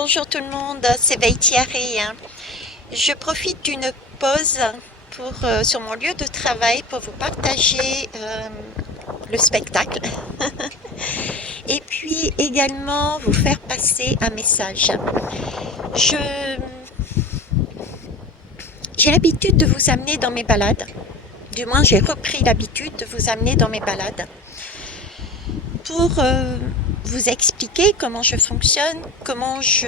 Bonjour tout le monde, c'est Vaitiari. Je profite d'une pause sur mon lieu de travail pour vous partager le spectacle et puis également vous faire passer un message. J'ai l'habitude de vous amener dans mes balades, du moins j'ai repris l'habitude de vous amener dans mes balades pour vous expliquer comment je fonctionne, comment je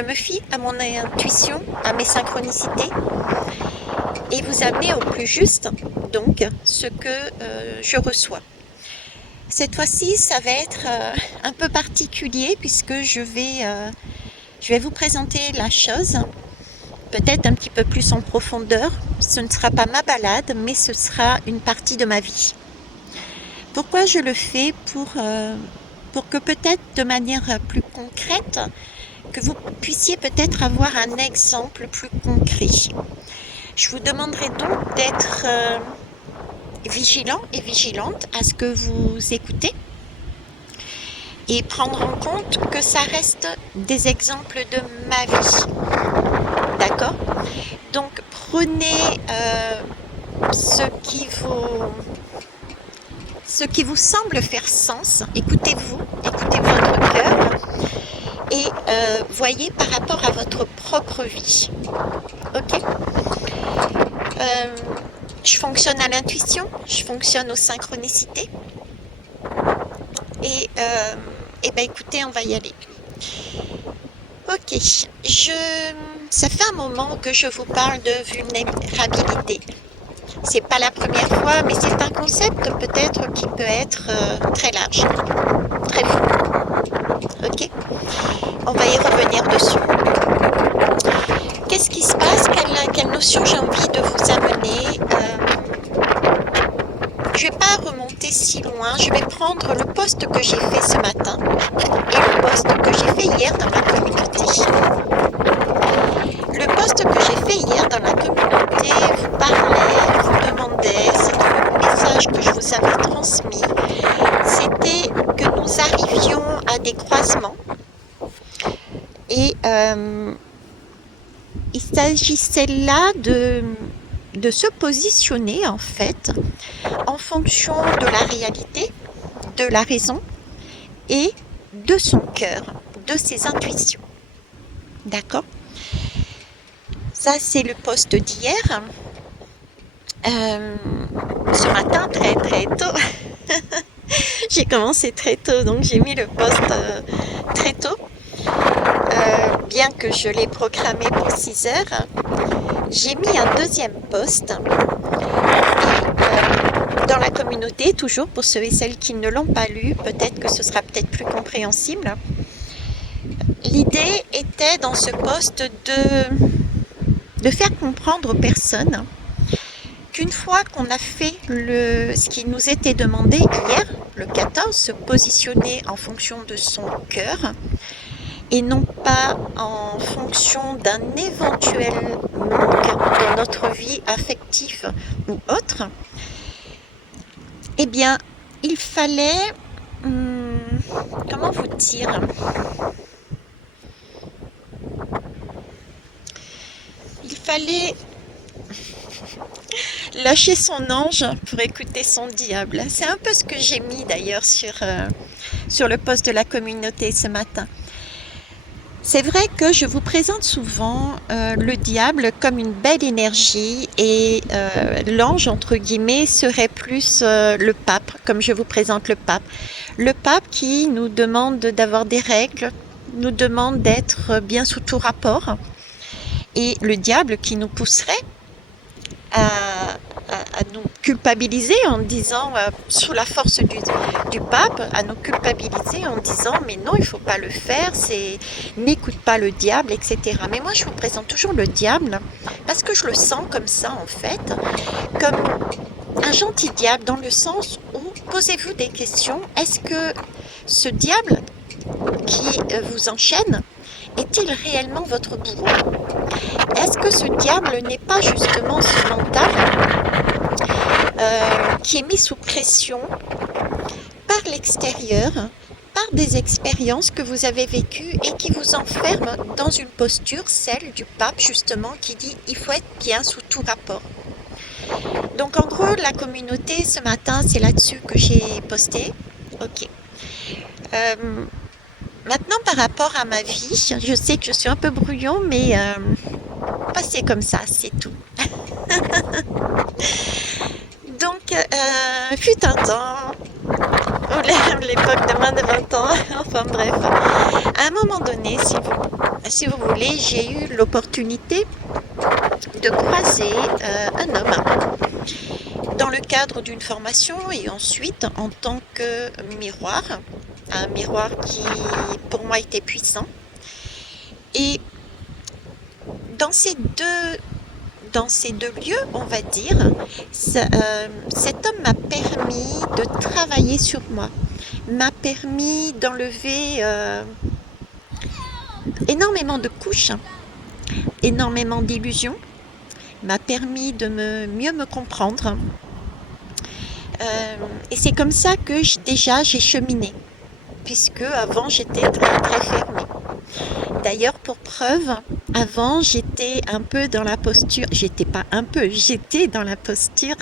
me fie à mon intuition, à mes synchronicités et vous amener au plus juste, donc, ce que je reçois. Cette fois-ci, ça va être un peu particulier puisque je vais vous présenter la chose, peut-être un petit peu plus en profondeur. Ce ne sera pas ma balade, mais ce sera une partie de ma vie. Pourquoi je le fais pour que peut-être de manière plus concrète, que vous puissiez peut-être avoir un exemple plus concret. Je vous demanderai donc d'être vigilant et vigilante à ce que vous écoutez et prendre en compte que ça reste des exemples de ma vie. D'accord ? Donc prenez ce qui vous semble faire sens, écoutez-vous, écoutez votre cœur et voyez par rapport à votre propre vie. Ok ? Je fonctionne à l'intuition, je fonctionne aux synchronicités. Et ben écoutez, on va y aller. Ok, ça fait un moment que je vous parle de vulnérabilité. C'est pas la première fois, mais c'est un concept peut-être qui peut être très large, très fou. Ok, on va y revenir dessus. Qu'est-ce qui se passe? Quelle notion j'ai envie de vous amener? Je ne vais pas remonter si loin, je vais prendre le post que j'ai fait ce matin et le post que j'ai fait hier dans la communauté. Le post que j'ai fait hier dans la communauté vous parlait, vous demandait, c'était le message que je vous avais transmis, c'était que nous arrivions à des croisements et il s'agissait là de se positionner en fait en fonction de la réalité, de la raison et de son cœur, de ses intuitions. D'accord ? Ça, c'est le post d'hier. Ce matin, très très tôt, j'ai commencé très tôt, donc j'ai mis le post très tôt. Bien que je l'ai programmé pour 6 heures, j'ai mis un deuxième post dans la communauté, toujours pour ceux et celles qui ne l'ont pas lu, peut-être que ce sera peut-être plus compréhensible. L'idée était dans ce post de faire comprendre aux personnes qu'une fois qu'on a fait ce qui nous était demandé hier, le 14, se positionner en fonction de son cœur et non pas en fonction d'un éventuel manque dans notre vie affective ou autre, eh bien, il fallait, comment vous dire, il fallait lâcher son ange pour écouter son diable. C'est un peu ce que j'ai mis d'ailleurs sur le post de la communauté ce matin. C'est vrai que je vous présente souvent le diable comme une belle énergie et l'ange, entre guillemets, serait plus le pape, comme je vous présente le pape. Le pape qui nous demande d'avoir des règles, nous demande d'être bien sous tout rapport. Et le diable qui nous pousserait à nous culpabiliser en disant, sous la force du pape, à nous culpabiliser en disant mais non, il ne faut pas le faire, n'écoute pas le diable, etc. Mais moi je vous présente toujours le diable parce que je le sens comme ça en fait, comme un gentil diable dans le sens où posez-vous des questions, est-ce que ce diable qui vous enchaîne est-il réellement votre bourreau? Est-ce que ce diable n'est pas justement ce mental qui est mis sous pression par l'extérieur, par des expériences que vous avez vécues et qui vous enferment dans une posture, celle du pape justement, qui dit il faut être bien sous tout rapport. Donc en gros, la communauté ce matin, c'est là-dessus que j'ai posté. Ok. Euh, Maintenant, par rapport à ma vie, je sais que je suis un peu brouillon, mais c'est comme ça, c'est tout. Donc, fut un temps, l'époque de moins de 20 ans, enfin bref, à un moment donné, si vous voulez, j'ai eu l'opportunité de croiser un homme dans le cadre d'une formation et ensuite en tant que miroir, un miroir qui pour moi était puissant. Et dans ces deux, dans ces deux lieux, on va dire, cet homme m'a permis de travailler sur moi, m'a permis d'enlever énormément de couches, énormément d'illusions, m'a permis de mieux me comprendre. Et c'est comme ça que déjà j'ai cheminé, puisque avant j'étais très très fermée. D'ailleurs, pour preuve, avant j'étais un peu dans la posture, j'étais pas un peu, j'étais dans la posture,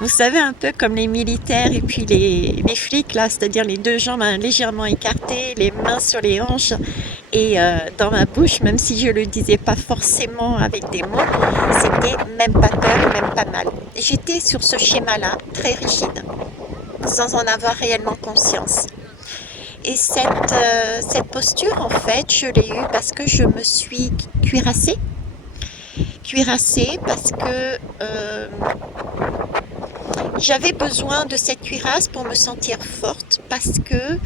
vous savez, un peu comme les militaires et puis les flics, là, c'est-à-dire les deux jambes légèrement écartées, les mains sur les hanches et dans ma bouche, même si je le disais pas forcément avec des mots, c'était même pas peur, même pas mal. J'étais sur ce schéma-là, très rigide, sans en avoir réellement conscience. Et cette posture, en fait, je l'ai eue parce que je me suis cuirassée. Cuirassée parce que j'avais besoin de cette cuirasse pour me sentir forte. Parce que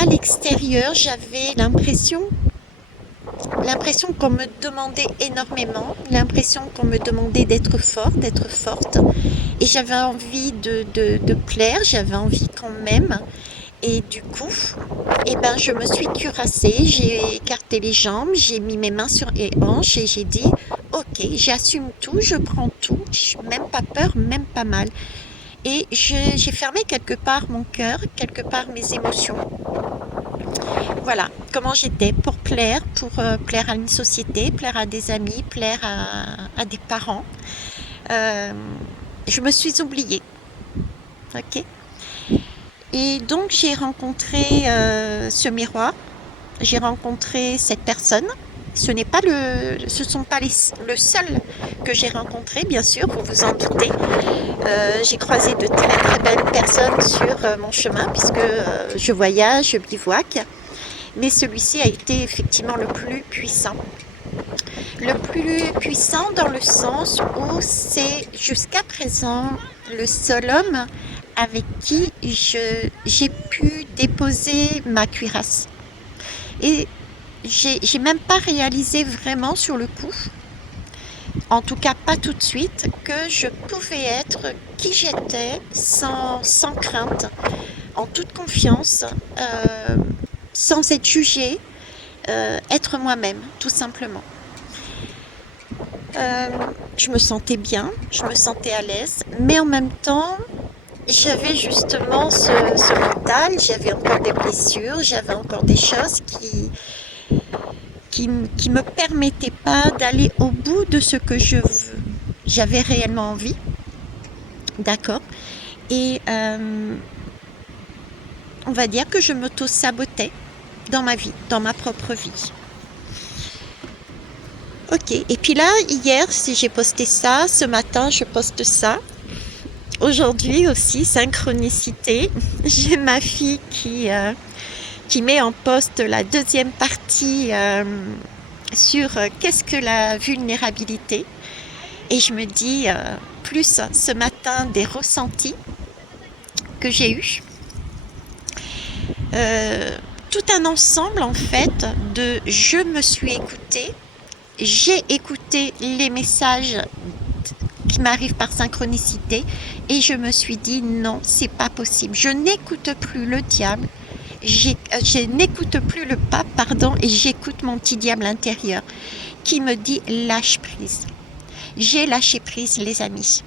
à l'extérieur, j'avais l'impression qu'on me demandait énormément, l'impression qu'on me demandait d'être fort, d'être forte. Et j'avais envie de plaire, j'avais envie quand même. Et du coup, eh ben, je me suis cuirassée, j'ai écarté les jambes, j'ai mis mes mains sur les hanches et j'ai dit, ok, j'assume tout, je prends tout, même pas peur, même pas mal. Et j'ai fermé quelque part mon cœur, quelque part mes émotions. Voilà, comment j'étais pour plaire à une société, plaire à des amis, plaire à des parents. Euh, je me suis oubliée, ok. Et donc j'ai rencontré ce miroir, j'ai rencontré cette personne. Ce sont pas le seul que j'ai rencontré, bien sûr, vous vous en doutez. J'ai croisé de très très belles personnes sur mon chemin, puisque je voyage, je bivouac. Mais celui-ci a été effectivement le plus puissant. Le plus puissant dans le sens où c'est jusqu'à présent le seul homme avec qui j'ai pu déposer ma cuirasse. Et j'ai même pas réalisé vraiment sur le coup, en tout cas pas tout de suite, que je pouvais être qui j'étais sans crainte, en toute confiance, sans être jugée, être moi-même, tout simplement. Euh, je me sentais bien, je me sentais à l'aise, mais en même temps, j'avais justement ce mental, j'avais encore des blessures, j'avais encore des choses qui me permettaient pas d'aller au bout de ce que j'avais réellement envie, d'accord. Et on va dire que je m'auto-sabotais dans ma vie, dans ma propre vie. Ok, et puis là, hier, si j'ai posté ça, ce matin, je poste ça. Aujourd'hui aussi, synchronicité, j'ai ma fille qui met en poste la deuxième partie sur qu'est-ce que la vulnérabilité. Et je me dis, plus ce matin des ressentis que j'ai eus, tout un ensemble en fait de je me suis écoutée, j'ai écouté les messages qui m'arrivent par synchronicité et je me suis dit non, c'est pas possible. Je n'écoute plus le diable, je n'écoute plus le pape, pardon, et j'écoute mon petit diable intérieur qui me dit lâche prise. J'ai lâché prise, les amis.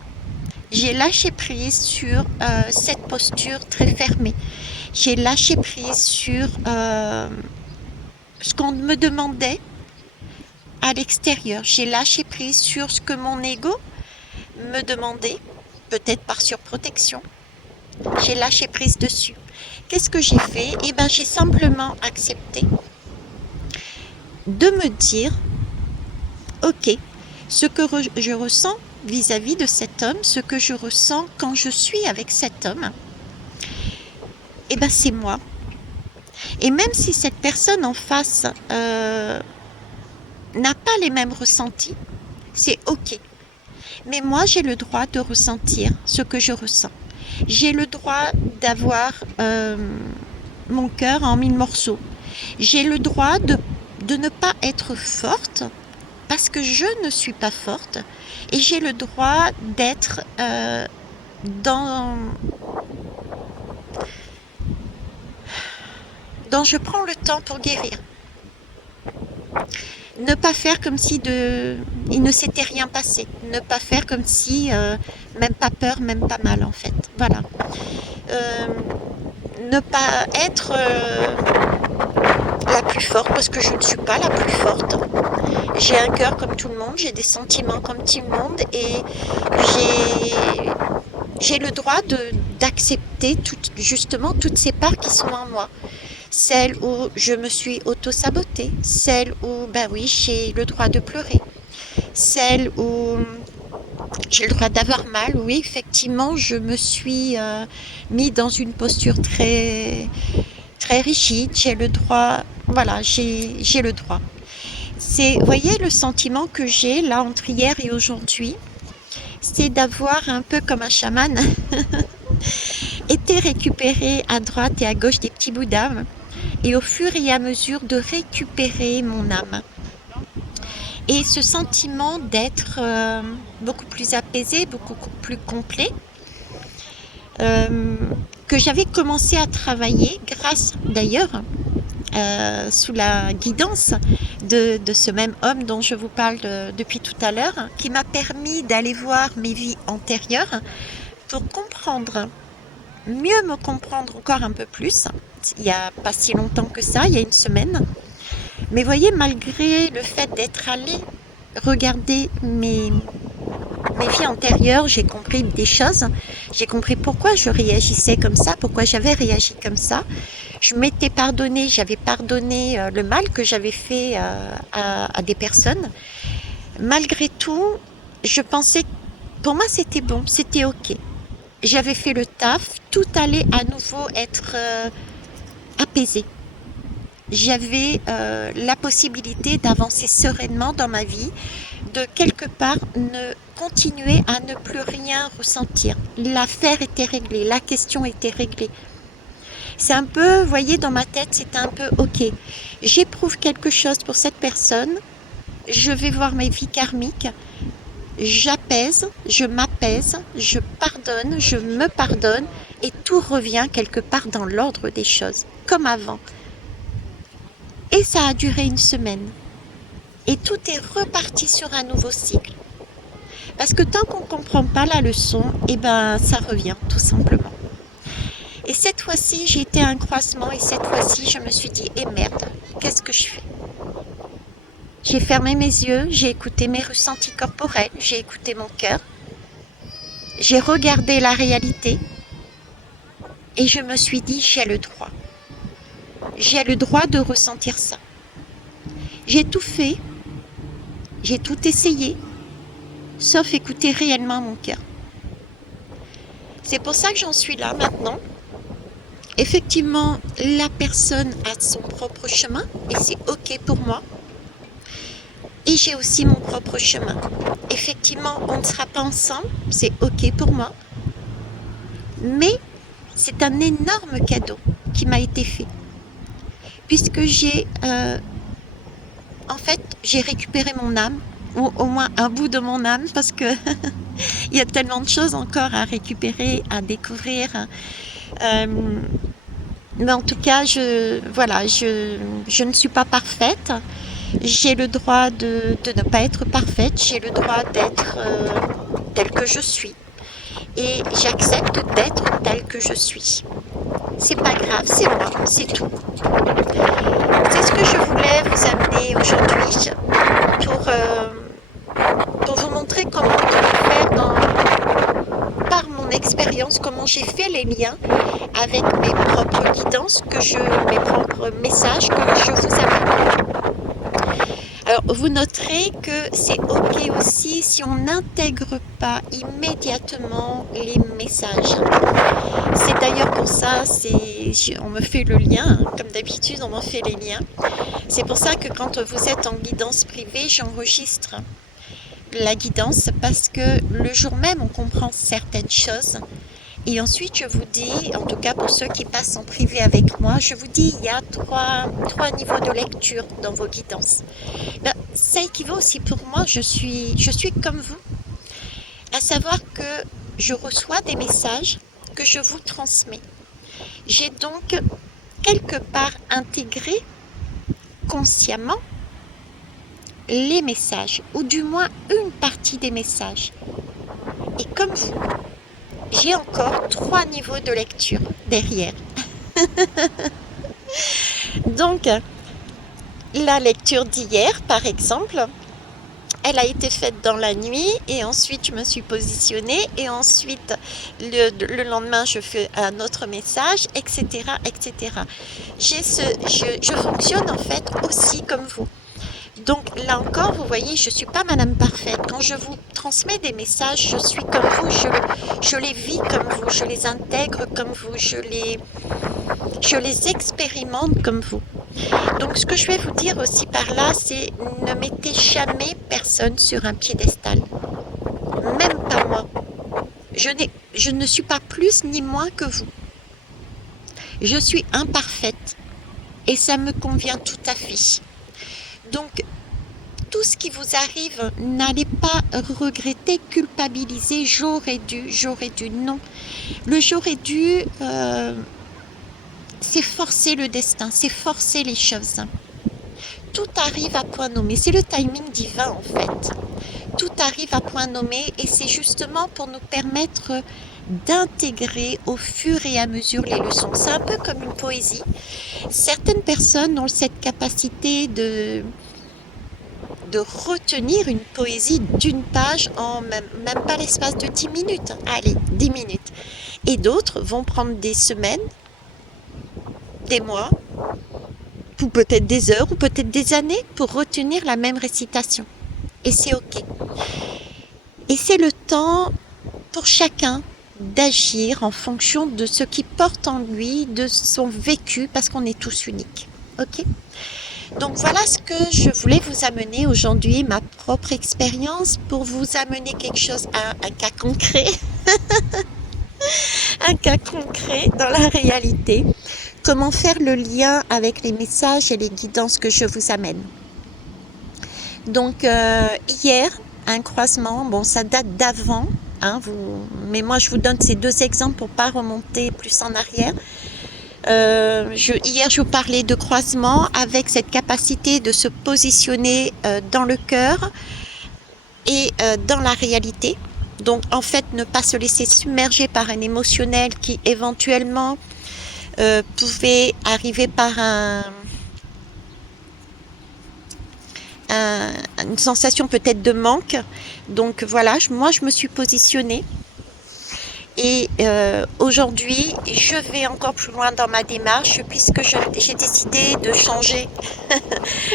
J'ai lâché prise sur cette posture très fermée. J'ai lâché prise sur ce qu'on me demandait à l'extérieur. J'ai lâché prise sur ce que mon ego me demandait, peut-être par surprotection. J'ai lâché prise dessus. Qu'est-ce que j'ai fait? Eh bien, j'ai simplement accepté de me dire, ok, ce que je ressens vis-à-vis de cet homme, ce que je ressens quand je suis avec cet homme, eh ben c'est moi. Et même si cette personne en face n'a pas les mêmes ressentis, c'est ok. Mais moi, j'ai le droit de ressentir ce que je ressens. J'ai le droit d'avoir mon cœur en 1000 morceaux. J'ai le droit de ne pas être forte parce que je ne suis pas forte. Et j'ai le droit d'être dans je prends le temps pour guérir. Ne pas faire comme si il ne s'était rien passé. Ne pas faire comme si même pas peur, même pas mal en fait. Voilà. Euh, Ne pas être la plus forte parce que je ne suis pas la plus forte. J'ai un cœur comme tout le monde, j'ai des sentiments comme tout le monde et j'ai le droit d'accepter justement toutes ces parts qui sont en moi. Celles où je me suis auto-sabotée, celles où, ben oui, j'ai le droit de pleurer, celles où j'ai le droit d'avoir mal, oui, effectivement, je me suis mis dans une posture très, très rigide, j'ai le droit, voilà, j'ai le droit. Vous voyez, le sentiment que j'ai là entre hier et aujourd'hui, c'est d'avoir un peu comme un chaman été récupéré à droite et à gauche des petits bouts d'âme et au fur et à mesure de récupérer mon âme. Et ce sentiment d'être beaucoup plus apaisé, beaucoup plus complet, que j'avais commencé à travailler grâce d'ailleurs sous la guidance de ce même homme dont je vous parle depuis tout à l'heure, qui m'a permis d'aller voir mes vies antérieures pour comprendre, mieux me comprendre encore un peu plus. Il n'y a pas si longtemps que ça, il y a une semaine. Mais voyez, malgré le fait d'être allée regarder mes vies antérieures, j'ai compris des choses. J'ai compris pourquoi je réagissais comme ça, pourquoi j'avais réagi comme ça. Je m'étais pardonné, j'avais pardonné le mal que j'avais fait à des personnes. Malgré tout, je pensais, pour moi c'était bon, c'était ok. J'avais fait le taf, tout allait à nouveau être apaisé. J'avais la possibilité d'avancer sereinement dans ma vie, de quelque part continuer à ne plus rien ressentir. L'affaire était réglée, la question était réglée. C'est un peu, vous voyez, dans ma tête, c'était un peu, ok, j'éprouve quelque chose pour cette personne, je vais voir mes vies karmiques, j'apaise, je m'apaise, je pardonne, je me pardonne, et tout revient quelque part dans l'ordre des choses, comme avant. Et ça a duré une semaine. Et tout est reparti sur un nouveau cycle. Parce que tant qu'on ne comprend pas la leçon, eh ben, ça revient tout simplement. Et cette fois-ci, j'ai été à un croisement et cette fois-ci, je me suis dit, eh merde, qu'est-ce que je fais? J'ai fermé mes yeux, j'ai écouté mes ressentis corporels, j'ai écouté mon cœur, j'ai regardé la réalité et je me suis dit, j'ai le droit. J'ai le droit de ressentir ça. J'ai tout fait, j'ai tout essayé, sauf écouter réellement mon cœur. C'est pour ça que j'en suis là maintenant. Effectivement, la personne a son propre chemin et c'est ok pour moi. Et j'ai aussi mon propre chemin. Effectivement, on ne sera pas ensemble, c'est ok pour moi. Mais c'est un énorme cadeau qui m'a été fait. Puisque j'ai récupéré mon âme, ou au moins un bout de mon âme, parce que il y a tellement de choses encore à récupérer, à découvrir. Mais en tout cas, je ne suis pas parfaite. J'ai le droit de ne pas être parfaite. J'ai le droit d'être telle que je suis. Et j'accepte d'être telle que je suis. C'est pas grave, c'est moi, c'est tout. C'est ce que je voulais vous amener aujourd'hui pour, euh, pour vous montrer comment on peut faire par mon expérience, comment j'ai fait les liens avec mes propres guidances, mes propres messages que je vous amène. Alors, vous noterez que c'est OK aussi si on n'intègre pas immédiatement les messages. C'est d'ailleurs pour ça, on me fait le lien, hein, comme d'habitude, on m'en fait les liens. C'est pour ça que quand vous êtes en guidance privée, j'enregistre la guidance parce que le jour même, on comprend certaines choses. Et ensuite, je vous dis, en tout cas pour ceux qui passent en privé avec moi, je vous dis, il y a trois niveaux de lecture dans vos guidances. Ben, ça équivaut aussi pour moi, je suis comme vous, à savoir que je reçois des messages que je vous transmets. J'ai donc quelque part intégré consciemment les messages, ou du moins une partie des messages. Et comme vous, j'ai encore 3 niveaux de lecture derrière. Donc, la lecture d'hier, par exemple, elle a été faite dans la nuit et ensuite je me suis positionnée et ensuite le lendemain je fais un autre message, etc. etc. Je fonctionne en fait aussi comme vous. Donc là encore, vous voyez, je ne suis pas Madame Parfaite. Quand je vous transmets des messages, je suis comme vous, je les vis comme vous, je les intègre comme vous, je les expérimente comme vous. Donc ce que je vais vous dire aussi par là, c'est ne mettez jamais personne sur un piédestal. Même pas moi. Je ne suis pas plus ni moins que vous. Je suis imparfaite et ça me convient tout à fait. Donc tout ce qui vous arrive, n'allez pas regretter, culpabiliser, j'aurais dû, non. Le j'aurais dû, c'est forcer le destin, c'est forcer les choses. Tout arrive à point nommé, c'est le timing divin en fait. Tout arrive à point nommé et c'est justement pour nous permettre d'intégrer au fur et à mesure les leçons. C'est un peu comme une poésie. Certaines personnes ont cette capacité de retenir une poésie d'une page en même pas l'espace de 10 minutes. Allez, 10 minutes. Et d'autres vont prendre des semaines, des mois, ou peut-être des heures, ou peut-être des années pour retenir la même récitation. Et c'est OK. Et c'est le temps pour chacun d'agir en fonction de ce qu'il porte en lui, de son vécu, parce qu'on est tous uniques. OK ? Donc voilà ce que je voulais vous amener aujourd'hui, ma propre expérience, pour vous amener quelque chose, un cas concret, un cas concret dans la réalité. Comment faire le lien avec les messages et les guidances que je vous amène. Donc hier, un croisement, bon ça date d'avant, hein, mais moi je vous donne ces 2 exemples pour ne pas remonter plus en arrière. Hier, je vous parlais de croisement avec cette capacité de se positionner dans le cœur et dans la réalité. Donc, en fait, ne pas se laisser submerger par un émotionnel qui éventuellement pouvait arriver par une sensation peut-être de manque. Donc, voilà, moi, je me suis positionnée. Et aujourd'hui, je vais encore plus loin dans ma démarche puisque j'ai décidé de changer,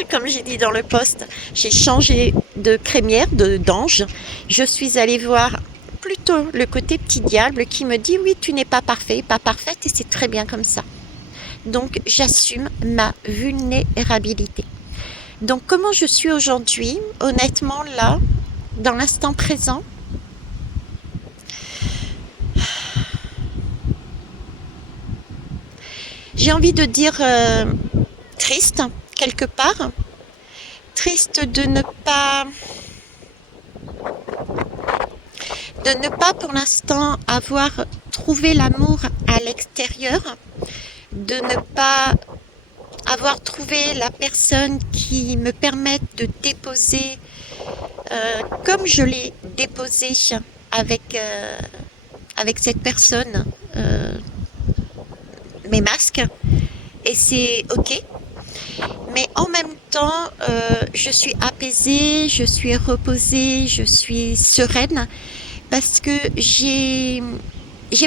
comme j'ai dit dans le post, j'ai changé de crémière, d'ange. Je suis allée voir plutôt le côté petit diable qui me dit oui, tu n'es pas parfait, pas parfaite et c'est très bien comme ça. Donc j'assume ma vulnérabilité. Donc comment je suis aujourd'hui, honnêtement là, dans l'instant présent, j'ai envie de dire triste, quelque part. Triste de ne pas pour l'instant avoir trouvé l'amour à l'extérieur, de ne pas avoir trouvé la personne qui me permette de déposer comme je l'ai déposé avec cette personne. mes masques et c'est ok. Mais en même temps, je suis apaisée, je suis reposée, je suis sereine parce que j'ai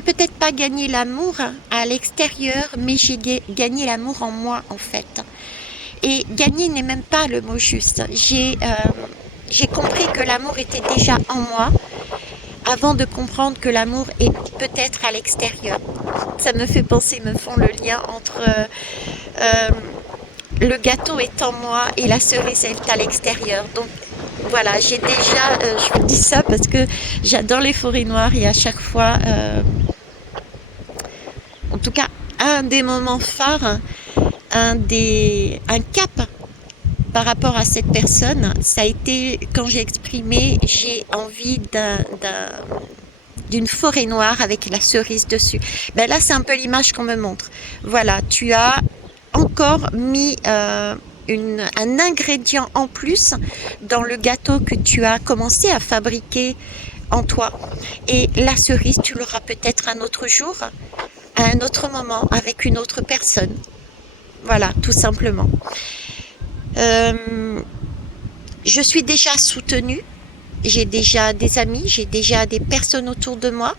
peut-être pas gagné l'amour à l'extérieur, mais j'ai gagné l'amour en moi en fait. Et gagner n'est même pas le mot juste. J'ai compris que l'amour était déjà en moi avant de comprendre que l'amour est peut-être à l'extérieur. Ça me fait penser, me font le lien entre euh, le gâteau est en moi et la cerise est à l'extérieur. Donc voilà, j'ai déjà, je vous dis ça parce que j'adore les forêts noires et à chaque fois, en tout cas, un des moments phares, un cap par rapport à cette personne, ça a été quand j'ai exprimé j'ai envie d'une forêt noire avec la cerise dessus. Ben là, c'est un peu l'image qu'on me montre. Voilà, tu as encore mis un ingrédient en plus dans le gâteau que tu as commencé à fabriquer en toi. Et la cerise, tu l'auras peut-être un autre jour, à un autre moment, avec une autre personne. Voilà, tout simplement. Euh, je suis déjà soutenue, j'ai déjà des amis, j'ai déjà des personnes autour de moi.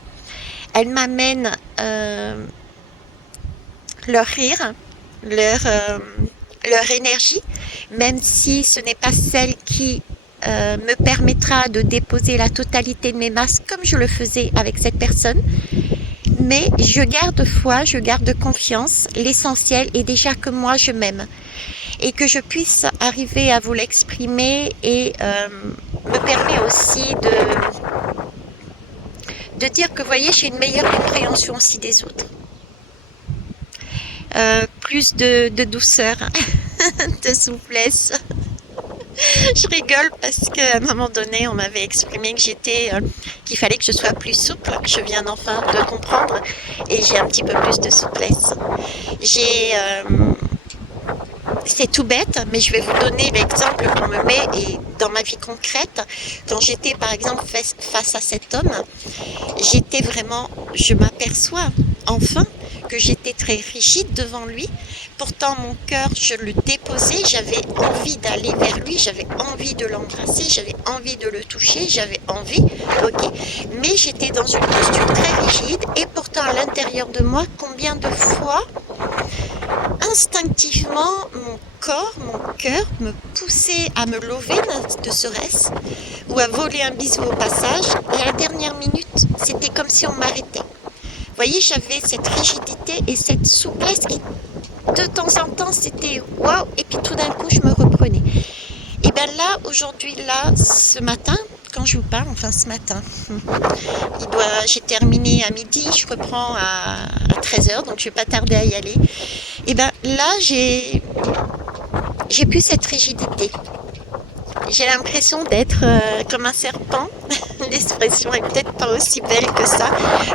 Elles m'amènent leur rire, leur, euh, leur énergie, même si ce n'est pas celle qui me permettra de déposer la totalité de mes masques comme je le faisais avec cette personne. Mais je garde foi, je garde confiance. L'essentiel est déjà que moi je m'aime et que je puisse arriver à vous l'exprimer et me permet aussi de dire que, vous voyez, j'ai une meilleure compréhension aussi des autres. Plus de douceur, de souplesse. Je rigole parce qu'à un moment donné, on m'avait exprimé que qu'il fallait que je sois plus souple. Je viens enfin de comprendre et j'ai un petit peu plus de souplesse. J'ai, c'est tout bête, mais je vais vous donner l'exemple qu'on me met et dans ma vie concrète. Quand j'étais par exemple face à cet homme, j'étais vraiment, je m'aperçois enfin que j'étais très rigide devant lui. Pourtant, mon cœur, je le déposais, j'avais envie d'aller vers lui, j'avais envie de l'embrasser, j'avais envie de le toucher, j'avais envie, ok. Mais j'étais dans une posture très rigide et pourtant à l'intérieur de moi, combien de fois, instinctivement, mon cœur me poussait à me lever, de serait-ce, ou à voler un bisou au passage, et à la dernière minute, c'était comme si on m'arrêtait. Vous voyez, j'avais cette rigidité et cette souplesse qui, de temps en temps, c'était waouh, et puis tout d'un coup, je me reprenais. Et bien là, aujourd'hui, là, ce matin, quand je vous parle, enfin ce matin, j'ai terminé à midi, je reprends à 13h, donc je ne vais pas tarder à y aller. Et bien là, j'ai plus cette rigidité. J'ai l'impression d'être comme un serpent. L'expression est peut-être pas aussi belle que ça,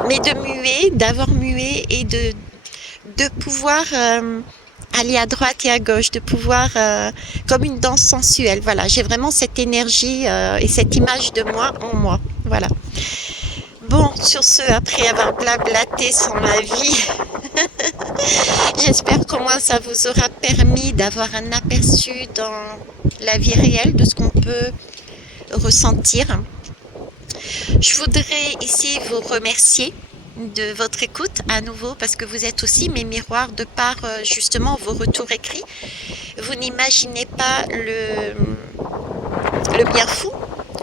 mais de muer, d'avoir mué et de pouvoir aller à droite et à gauche, de pouvoir, comme une danse sensuelle. Voilà, j'ai vraiment cette énergie et cette image de moi en moi. Voilà. Bon, sur ce, après avoir blablaté sur ma vie, j'espère qu'au moins ça vous aura permis d'avoir un aperçu dans la vie réelle de ce qu'on peut ressentir. Je voudrais ici vous remercier de votre écoute à nouveau parce que vous êtes aussi mes miroirs de par justement vos retours écrits. Vous n'imaginez pas le bien fou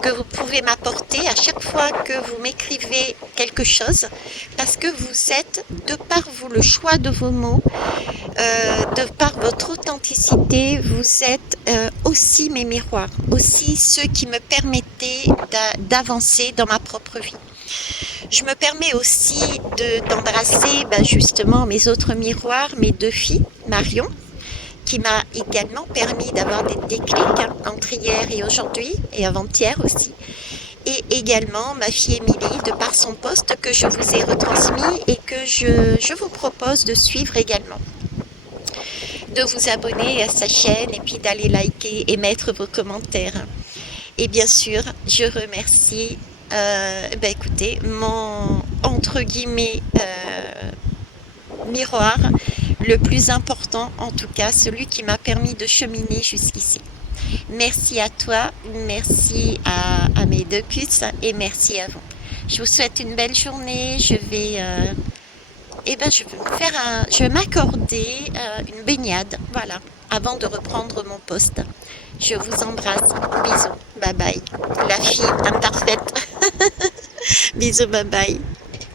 que vous pouvez m'apporter à chaque fois que vous m'écrivez quelque chose parce que vous êtes, de par vous, le choix de vos mots, de par votre authenticité, vous êtes aussi mes miroirs, aussi ceux qui me permettaient d'avancer dans ma propre vie. Je me permets aussi d'embrasser justement mes autres miroirs, mes deux filles, Marion, qui m'a également permis d'avoir des déclics entre hier et aujourd'hui, et avant-hier aussi. Et également ma fille Émilie, de par son poste que je vous ai retransmis et que je vous propose de suivre également. De vous abonner à sa chaîne et puis d'aller liker et mettre vos commentaires. Et bien sûr, je remercie écoutez, mon entre guillemets miroir le plus important, en tout cas, celui qui m'a permis de cheminer jusqu'ici. Merci à toi, merci à mes deux puces et merci à vous. Je vous souhaite une belle journée. Je vais je vais m'accorder une baignade, voilà, avant de reprendre mon poste. Je vous embrasse. Bisous. Bye bye. La fille imparfaite. Bisous. Bye bye.